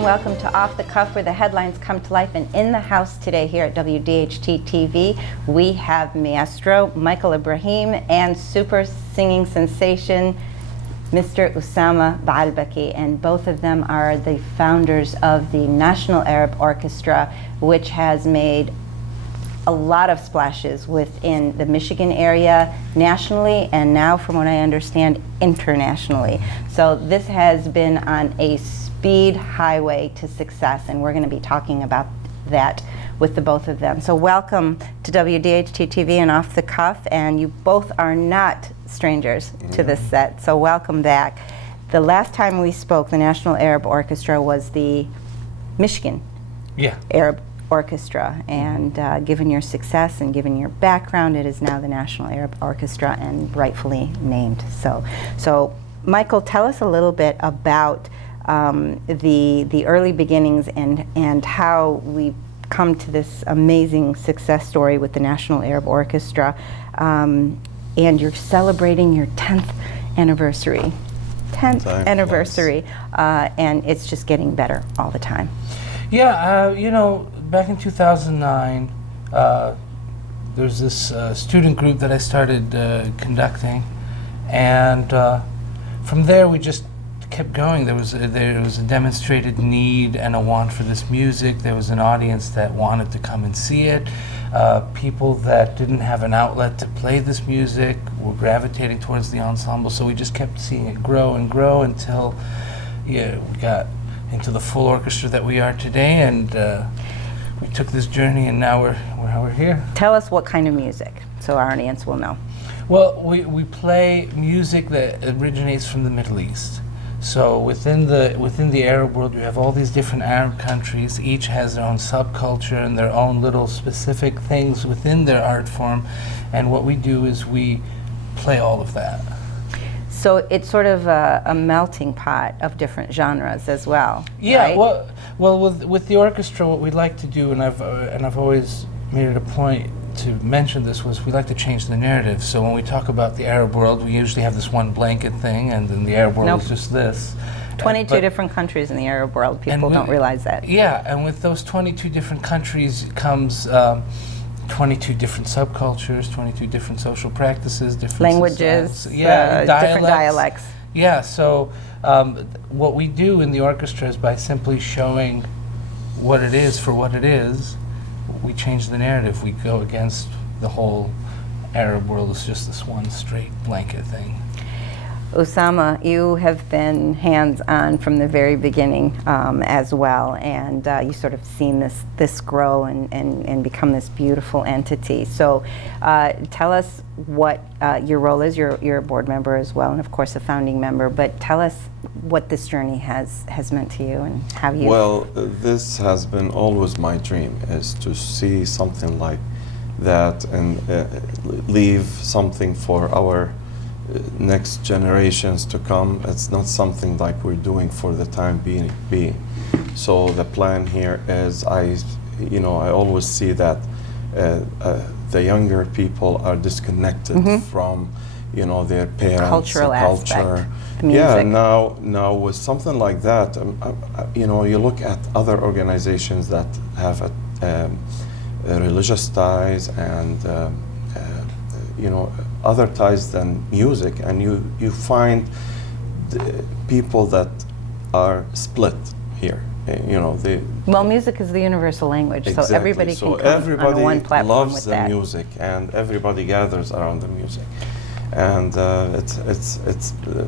and welcome to Off the Cuff, where the headlines come to life. And in the house today here at WDHT TV, we have Maestro Michael Ibrahim and super singing sensation Mr. Usama Baalbaki, and both of them are the founders of the National Arab Orchestra, which has made a lot of splashes within the Michigan area, nationally, and now, from what I understand, internationally. So this has been on a speed highway to success, and we're going to be talking about that with the both of them. So welcome to WDHT TV and Off the Cuff, and you both are not strangers to this set, so welcome back. The last time we spoke, the National Arab Orchestra was the Michigan Arab Orchestra, and given your success and given your background, it is now the National Arab Orchestra and rightfully named. So Michael, tell us a little bit about the early beginnings and how we've come to this amazing success story with the National Arab Orchestra, and you're celebrating your 10th anniversary. 10th anniversary, and it's just getting better all the time. Yeah, you know, back in 2009, there's this student group that I started conducting, and from there we just kept going. There was a demonstrated need and a want for this music. There was an audience that wanted to come and see it. People that didn't have an outlet to play this music were gravitating towards the ensemble, so we just kept seeing it grow and grow until we got into the full orchestra that we are today, and we took this journey, and now we're here. Tell us what kind of music, so our audience will know. Well, we play music that originates from the Middle East. So within the Arab world, you have all these different Arab countries. Each has their own subculture and their own little specific things within their art form. And what we do is we play all of that. So it's sort of a melting pot of different genres as well. Yeah. Right? Well, with the orchestra, what we like to do, and I've always made it a point to mention this, was we like to change the narrative. So when we talk about the Arab world, we usually have this one blanket thing, and then the Arab world is just this. 22 different countries in the Arab world. People don't realize that. Yeah, and with those 22 different countries comes 22 different subcultures, 22 different social practices, different languages, different dialects. Yeah, so what we do in the orchestra is, by simply showing what it is for what it is, we change the narrative. We go against the whole Arab world. It's just this one straight blanket thing. Usama, you have been hands-on from the very beginning as well, and you sort of seen this grow and become this beautiful entity. So tell us what your role is. You're a board member as well, and of course a founding member, but tell us what this journey has meant to you and how you... Well, this has been always my dream, is to see something like that and leave something for our next generations to come. It's not something like we're doing for the time being. So the plan here is, I always see that the younger people are disconnected from, their parents, cultural culture. Yeah, now with something like that, you look at other organizations that have religious ties and other ties than music, and you find people that are split here. Well, music is the universal lanmusic, exactly. So everybody can come on one platform loves with the that. music, and everybody gathers around the music, and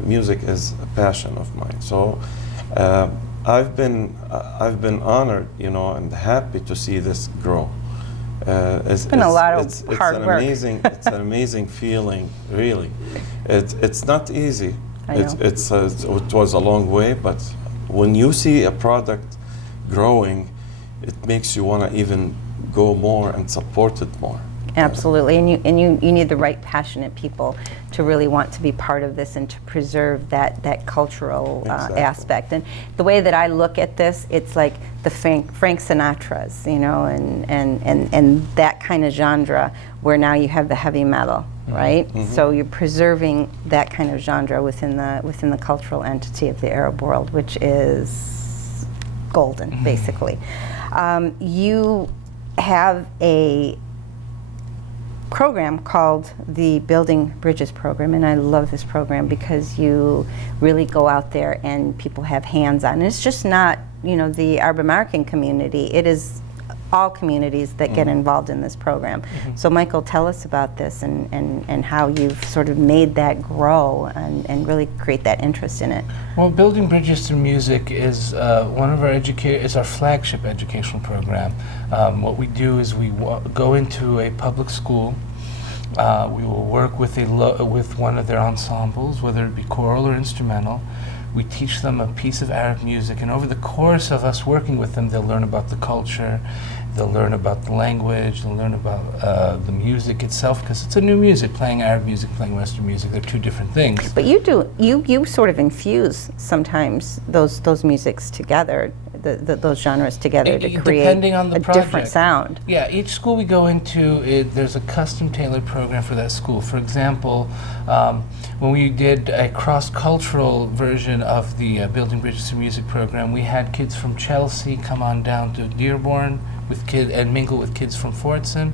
music is a passion of mine. So I've been honored, and happy to see this grow. It's been a lot of hard work. It's an amazing feeling, really. It's not easy. It was a long way, but when you see a product growing, it makes you want to even go more and support it more. Absolutely, and you need the right passionate people to really want to be part of this and to preserve that cultural aspect. And the way that I look at this, it's like the Frank Sinatras, and that kind of genre, where now you have the heavy metal, right? So you're preserving that kind of genre within the cultural entity of the Arab world, which is golden, basically. You have a program called the Building Bridges program, and I love this program because you really go out there and people have hands-on. And it's just not, you know, the Arab American community, it is all communities that get involved in this program. So Michael, tell us about this and how you've sort of made that grow and really create that interest in it. Well, Building Bridges Through Music is one of our is our flagship educational program. What we do is we go into a public school. We will work with with one of their ensembles, whether it be choral or instrumental. We teach them a piece of Arab music, and over the course of us working with them, they'll learn about the culture, they'll learn about the language, they'll learn about the music itself, because it's a new music. Playing Arab music, playing Western music, they're two different things. But you sort of infuse sometimes those musics together, those genres together to create depending on the project. Different sound. Yeah, each school we go into, there's a custom tailored program for that school. For example, when we did a cross-cultural version of the Building Bridges to Music program, we had kids from Chelsea come on down to Dearborn and mingle with kids from Fortson,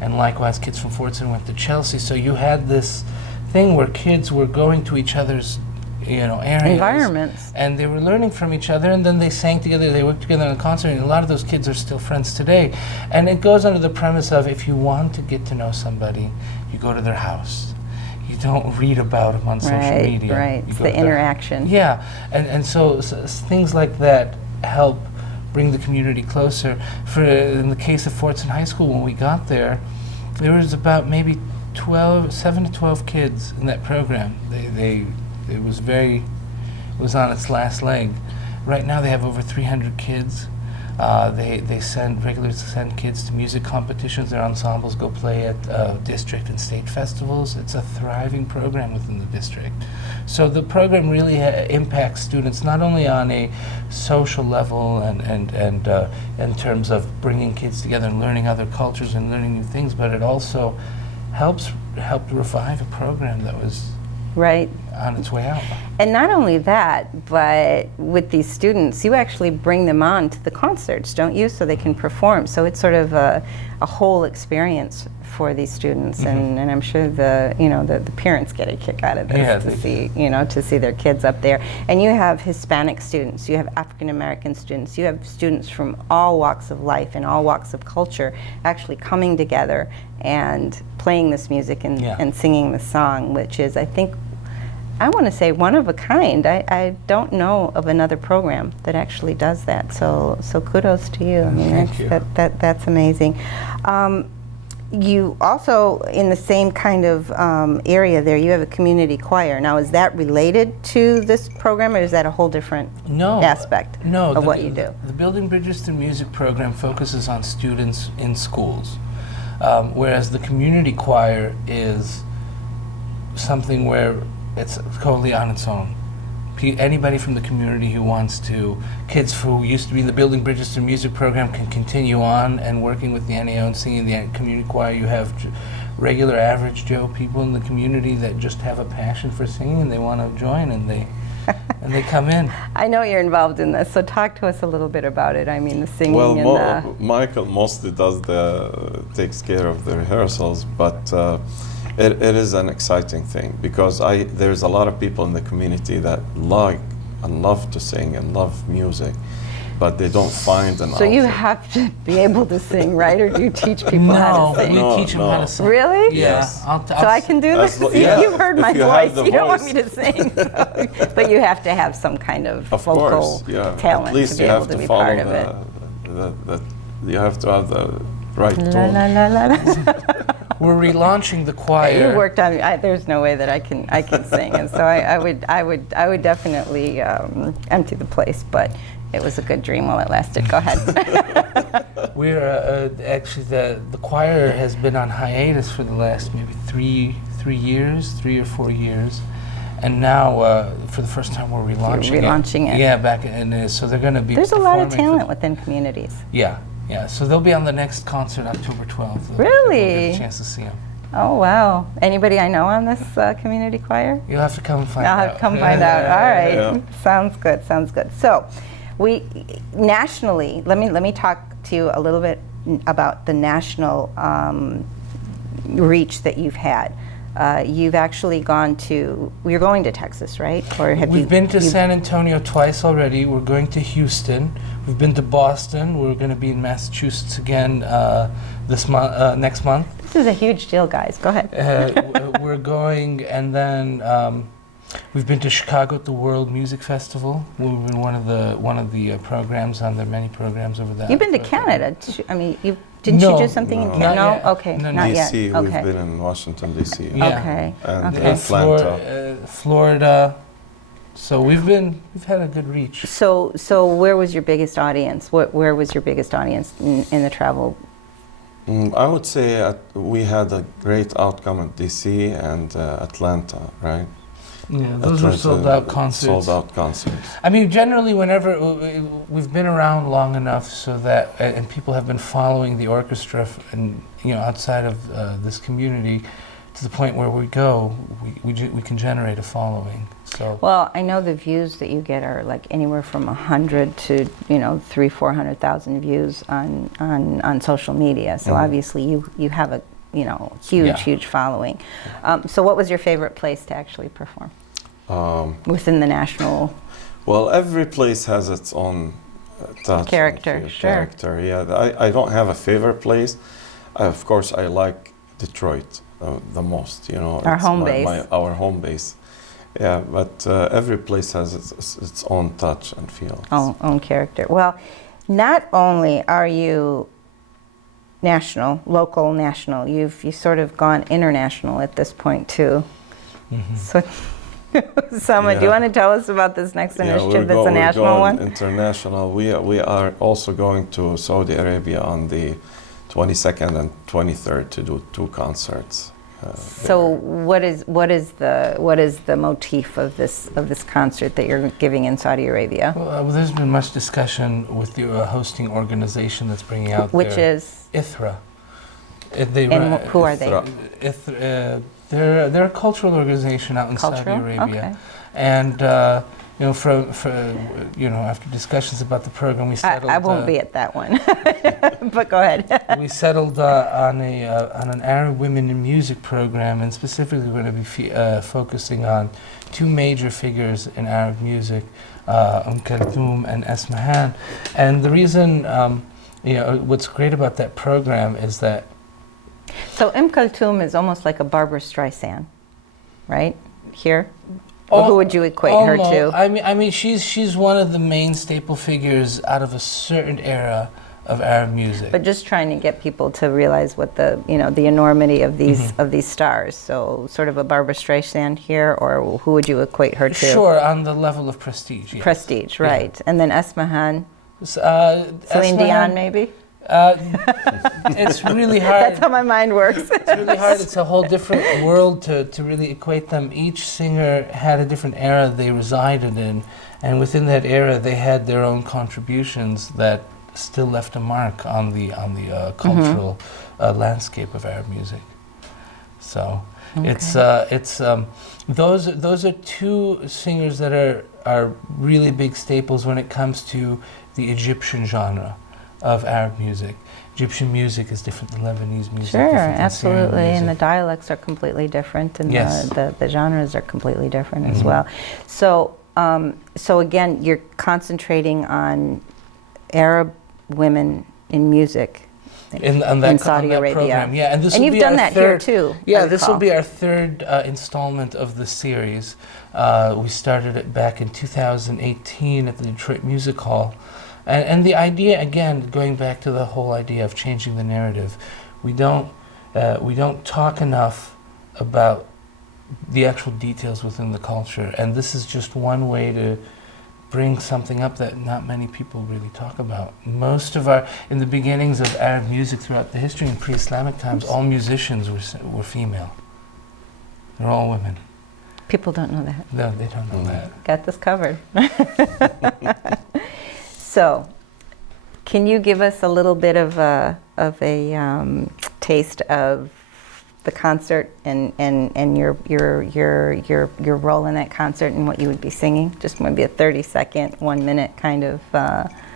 and likewise kids from Fortson went to Chelsea. So you had this thing where kids were going to each other's areas, environments, and they were learning from each other, and then they sang together, they worked together in a concert, and a lot of those kids are still friends today. And it goes under the premise of, if you want to get to know somebody, you go to their house. You don't read about them on social media. Right, it's the interaction. Yeah, and so things like that help bring the community closer. In the case of Fortson High School, when we got there was about maybe 7 to 12 kids in that program. It was on its last leg. Right now they have over 300 kids. They regularly send kids to music competitions. Their ensembles go play at district and state festivals. It's a thriving program within the district. So the program really impacts students not only on a social level and in terms of bringing kids together and learning other cultures and learning new things, but it also helped revive a program that was on its way out. And not only that, but with these students, you actually bring them on to the concerts, don't you, so they can perform. So it's sort of a whole experience for these students, and I'm sure the parents get a kick out of this to see their kids up there. And you have Hispanic students, you have African American students, you have students from all walks of life and all walks of culture actually coming together and playing this music and singing the song, which is, I want to say, one of a kind. I don't know of another program that actually does that. So kudos to you. I mean, that's amazing. You also, in the same kind of area there, you have a community choir. Now, is that related to this program, or is that a whole different aspect of what you do? The Building Bridges to Music program focuses on students in schools, whereas the community choir is something where it's totally on its own. Anybody from the community who wants to, kids who used to be in the Building Bridges to Music program can continue on and working with the NAO and singing the community choir. You have regular average Joe people in the community that just have a passion for singing and they want to join, and they come in. I know you're involved in this, so talk to us a little bit about it. I mean, the singing Michael mostly takes care of the rehearsals, but it is an exciting thing because there's a lot of people in the community that like and love to sing and love music, but they don't find an outlet. So you have to be able to sing, right? Or do you teach people how to sing? No, we teach them how to sing. Really? Yes. So I can do this? You've heard my voice. You don't want me to sing. But you have to have some kind of vocal talent At least to be able to be part of it. You have to have the right tone. La, la, la, la. We're relaunching the choir. You worked on. There's no way that I can sing, and so I would definitely empty the place. But it was a good dream while it lasted. Go ahead. We're actually the choir has been on hiatus for the last maybe 3 or 4 years, and now for the first time we're relaunching it. Yeah, back in so they're going to be. There's a lot of talent within communities. Yeah, so they'll be on the next concert October 12th. Really? We'll get a chance to see them. Oh, wow. Anybody I know on this community choir? You'll have to come and find out. I'll have to come find out. All right. Yeah. Sounds good. So We nationally, let me talk to you a little bit about the national reach that you've had. You've actually gone to, you're going to Texas, right? Or have We've been to San Antonio twice already. We're going to Houston. We've been to Boston. We're going to be in Massachusetts again next month. This is a huge deal, guys. Go ahead. We're going, and then we've been to Chicago at the World Music Festival. We've been one of the programs on the many programs over there. You've been to Canada. Didn't you do something in Canada? Not yet. Okay, No, not yet. DC, Okay. we've been in Washington, D.C. Yeah. Okay. And Okay. Atlanta. Florida. So we've had a good reach. So where was your biggest audience? Where was your biggest audience in the travel? I would say we had a great outcome at D.C. and Atlanta, right? Yeah, those were sold out concerts. Sold out concerts. I mean, generally, whenever we've been around long enough, so that and people have been following the orchestra, and outside of this community, to the point where we go, we can generate a following. So. Well, I know the views that you get are like anywhere from 100 to 300,000-400,000 views on social media. So obviously, you have a huge following. So what was your favorite place to actually perform within the national? Well, every place has its own touch. Character, and sure. Character, yeah. I don't have a favorite place. Of course, I like Detroit the most. Our home base. Our home base. Yeah, but every place has its own touch and feel. Own character. Well, not only are you local, national. You've sort of gone international at this point too. Mm-hmm. So, Usama, do you want to tell us about this next initiative that's a national one? International. We are also going to Saudi Arabia on the 22nd and 23rd to do 2 concerts. So what is the motif of this concert that you're giving in Saudi Arabia? Well, there's been much discussion with the hosting organization that's bringing out which is ITHRA. And who are they? They're a cultural organization out in Saudi Arabia, and after discussions about the program, we settled. I won't be at that one, but go ahead. We settled on an Arab women in music program, and specifically we're going to be focusing on 2 major figures in Arab music, Kulthum and Esmahan. And the reason, what's great about that program is that. So Kulthum is almost like a Barbra Streisand, right? Here. Or who would you equate her to? I mean, she's one of the main staple figures out of a certain era of Arab music. But just trying to get people to realize what the enormity of these stars. So sort of a Barbra Streisand here, or who would you equate her to? Sure, on the level of prestige. Yes. Prestige, right? Yeah. And then Esmahan. Celine Dion, maybe. It's really hard. That's how my mind works. It's really hard. It's a whole different world to really equate them. Each singer had a different era they resided in, and within that era, they had their own contributions that still left a mark on the cultural landscape of Arab music. So those are 2 singers that are really big staples when it comes to the Egyptian genre of Arab music. Egyptian music is different than Lebanese music. Sure, absolutely, and the dialects are completely different, and yes. the genres are completely different as well. So, so again, you're concentrating on Arab women in music in Saudi Arabia. Program. Yeah, and you've done that here too. Yeah, this will be our 3rd installment of the series. We started it back in 2018 at the Detroit Music Hall. And the idea, again, going back to the whole idea of changing the narrative, we don't talk enough about the actual details within the culture, and this is just one way to bring something up that not many people really talk about. Most of in the beginnings of Arab music throughout the history in pre-Islamic times, all musicians were female. They're all women. People don't know that. No, they don't know that. Got this covered. So, can you give us a little bit of a taste of the concert and your role in that concert and what you would be singing? Just maybe a 30-second, 1 minute kind of.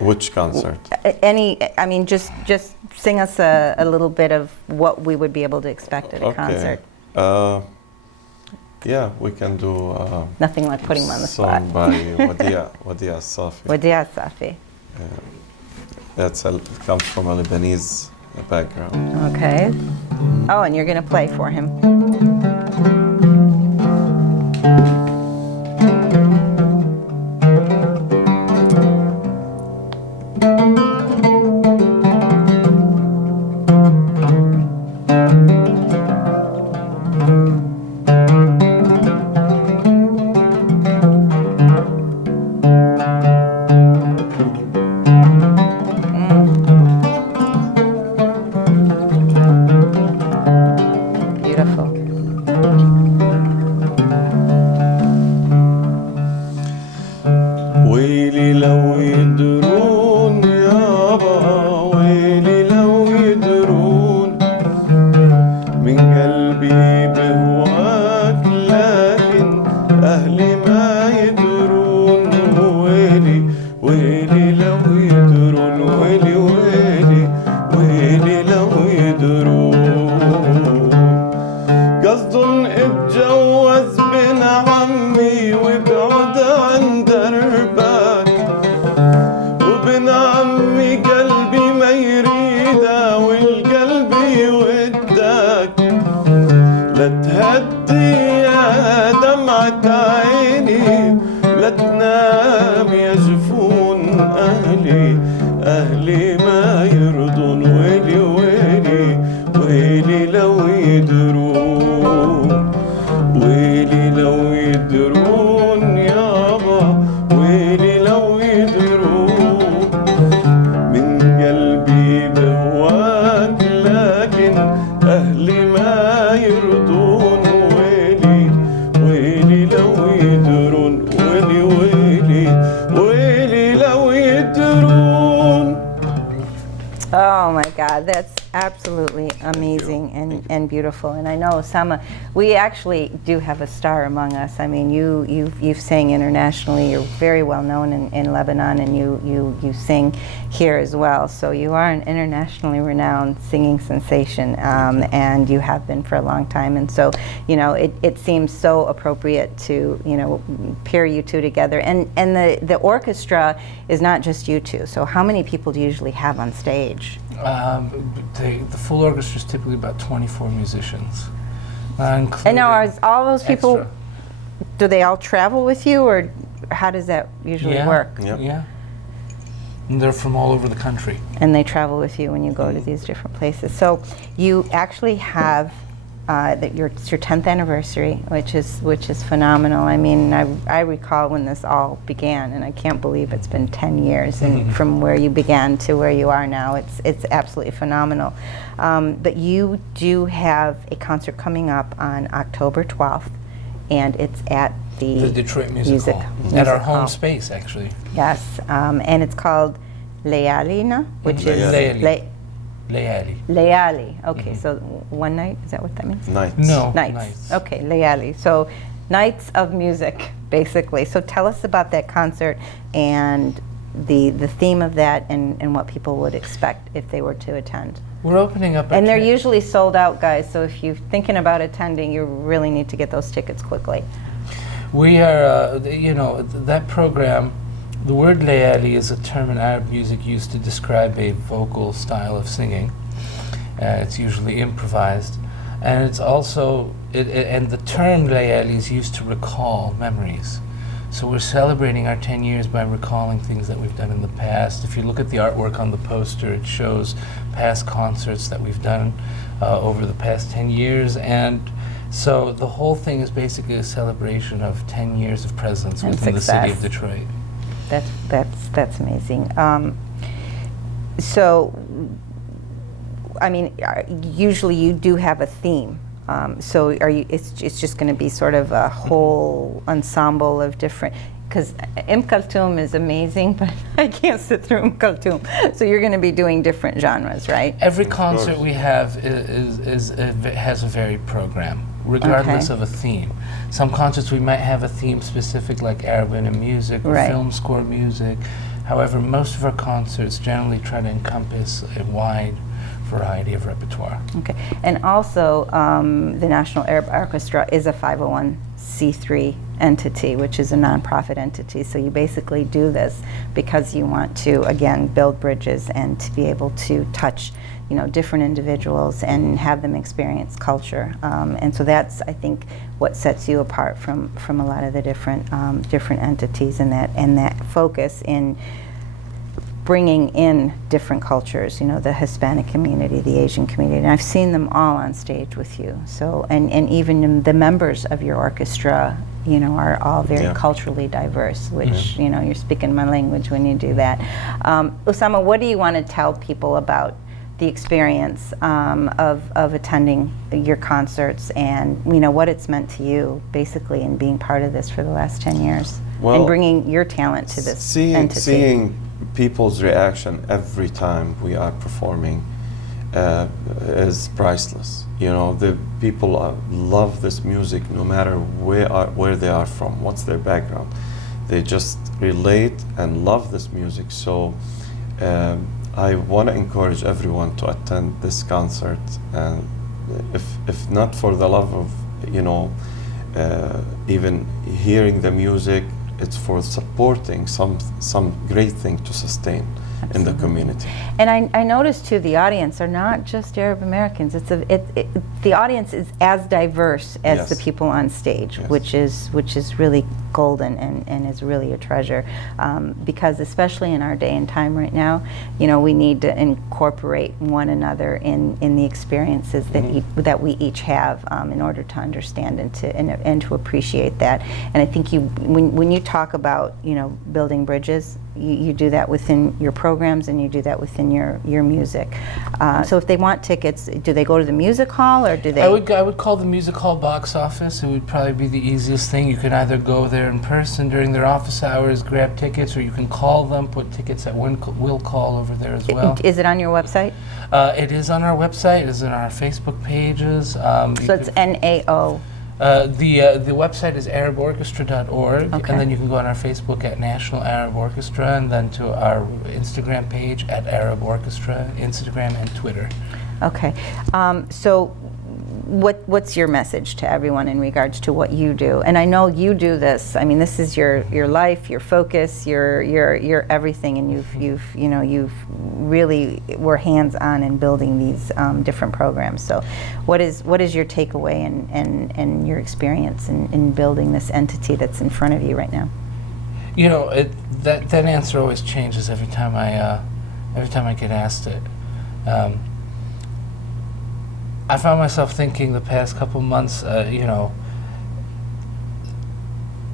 Which concert? I mean, just sing us a little bit of what we would be able to expect at a concert. Yeah, we can do. Nothing like putting him on the spot. Song by Wadia Safi. Wadia Safi. It comes from a Lebanese background. Okay. Oh, and you're going to play for him. Absolutely amazing and beautiful. And I know, Osama, we actually do have a star among us. I mean, you've sang internationally. You're very well known in Lebanon, and you sing here as well. So you are an internationally renowned singing sensation, and you have been for a long time. And so, you know, it seems so appropriate to, you know, pair you two together. And the orchestra is not just you two. So how many people do you usually have on stage? The full orchestra is typically about 24 musicians. And now, are all those people, extra. Do they all travel with you, or how does that usually work? Yep. Yeah. And they're from all over the country. And they travel with you when you go to these different places. So you actually have it's your 10th anniversary, which is phenomenal. I mean, I recall when this all began, and I can't believe it's been 10 years, and from where you began to where you are now, it's absolutely phenomenal. But you do have a concert coming up on October 12th, and it's at the Detroit Music Hall. At our home space, actually. Yes, and it's called Layalina, which is Layali. Layali. Okay, so one night, is that what that means? Nights. No. Nights. Okay, Layali. So nights of music, basically. So tell us about that concert and the theme of that, and what people would expect if they were to attend. We're opening up. And they're usually sold out, guys. So if you're thinking about attending, you really need to get those tickets quickly. We are, you know, that program. The word layali is a term in Arab music used to describe a vocal style of singing. It's usually improvised, and it's also and the term layali is used to recall memories. So we're celebrating our 10 years by recalling things that we've done in the past. If you look at the artwork on the poster, it shows past concerts that we've done over the past 10 years, and so the whole thing is basically a celebration of 10 years of presence And within success. the city of Detroit. That's amazing. So, I mean, usually you do have a theme. So are you? It's just going to be sort of a whole ensemble of different. because Kulthum is amazing, but I can't sit through Kulthum. So you're going to be doing different genres, right? Every Of concert course. we have has a varied program, regardless Okay. of a theme. Some concerts we might have a theme specific, like Arabian music or Right. film score music. However, most of our concerts generally try to encompass a wide variety of repertoire. Okay. And also, the National Arab Orchestra is a 501c3 entity, which is a nonprofit entity. So you basically do this because you want to, again, build bridges and to be able to touch, different individuals and have them experience culture. And so that's, I think, what sets you apart from a lot of the different entities, and that focus in bringing in different cultures, the Hispanic community, the Asian community, and I've seen them all on stage with you. So, and even the members of your orchestra, are all very Yeah. culturally diverse, which, you're speaking my language when you do that. Usama, what do you want to tell people about the experience of attending your concerts, and, what it's meant to you, basically, in being part of this for the last 10 years, Well, and bringing your talent to this entity? Seeing people's reaction every time we are performing is priceless. The people love this music no matter where they are from, what's their background. They just relate and love this music. So I want to encourage everyone to attend this concert, and if not for the love of even hearing the music, it's for supporting some great thing to sustain in the community. And I noticed too, the audience are not just Arab Americans. The audience is as diverse as Yes. the people on stage, Yes. which is really golden and is really a treasure. Because especially in our day and time right now, we need to incorporate one another in the experiences that we each have, in order to understand and to appreciate that. And I think when you talk about building bridges, you do that within your programs, and you do that within your music. So if they want tickets, do they go to the music hall, or do they? I would call the music hall box office. It would probably be the easiest thing. You can either go there in person during their office hours, grab tickets, or you can call them, put tickets at will call over there as well. Is it on your website? It is on our website. It is on our Facebook pages. So it's NAO. The website is araborchestra.org, Okay. and then you can go on our Facebook at National Arab Orchestra, and then to our Instagram page at Arab Orchestra, Instagram and Twitter. Okay. So what's your message to everyone in regards to what you do? And I know you do this. I mean, this is your life, your focus, your everything, and you've really were hands-on in building these different programs. So what is your takeaway and your experience in building this entity that's in front of you right now? That answer always changes every time I get asked it. I found myself thinking the past couple months,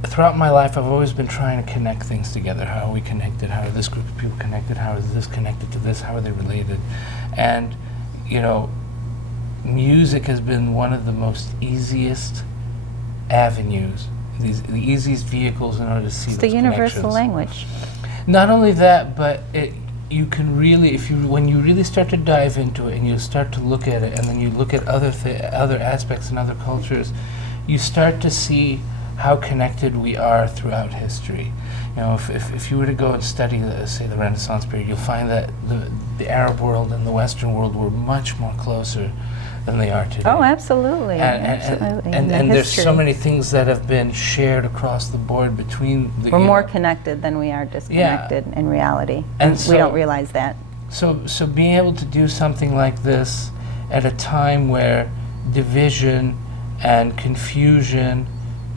throughout my life, I've always been trying to connect things together. How are we connected? How are this group of people connected? How is this connected to this? How are they related? And, music has been one of the most easiest avenues, the easiest vehicles in order to see It's those the universal connections. language. Not only that, but you can really, when you really start to dive into it and you start to look at it, and then you look at other aspects and other cultures, you start to see how connected we are throughout history. If you were to go and study, say, the Renaissance period, you'll find that the Arab world and the Western world were much more closer than they are today. Oh, absolutely. Absolutely. And The there's so history. many things that have been shared across the board between the. We're more connected than we are disconnected in reality. And we so- don't realize that. So being able to do something like this at a time where division and confusion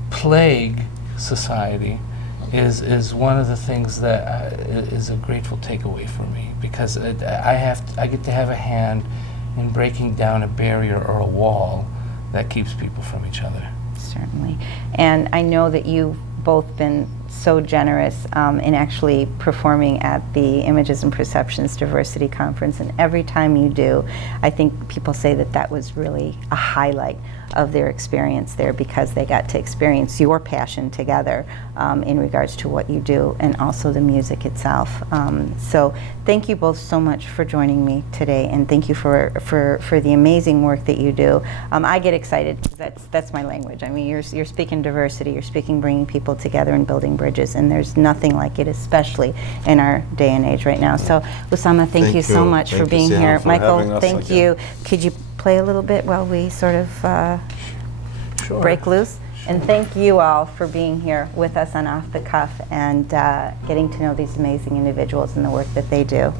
plague society is one of the things that is a grateful takeaway for me, because I get to have a hand in breaking down a barrier or a wall that keeps people from each other. Certainly. And I know that you've both been so generous in actually performing at the Images and Perceptions Diversity Conference. And every time you do, I think people say that that was really a highlight of their experience there, because they got to experience your passion together in regards to what you do and also the music itself. So thank you both so much for joining me today, and thank you for the amazing work that you do. I get excited. That's my language. I mean, you're speaking diversity, you're speaking bringing people together and building bridges, and there's nothing like it, especially in our day and age right now. So Usama, thank you so much for being here. Michael, thank you. Could you play a little bit while we sort of Sure. break loose? And thank you all for being here with us on Off the Cuff and getting to know these amazing individuals and the work that they do.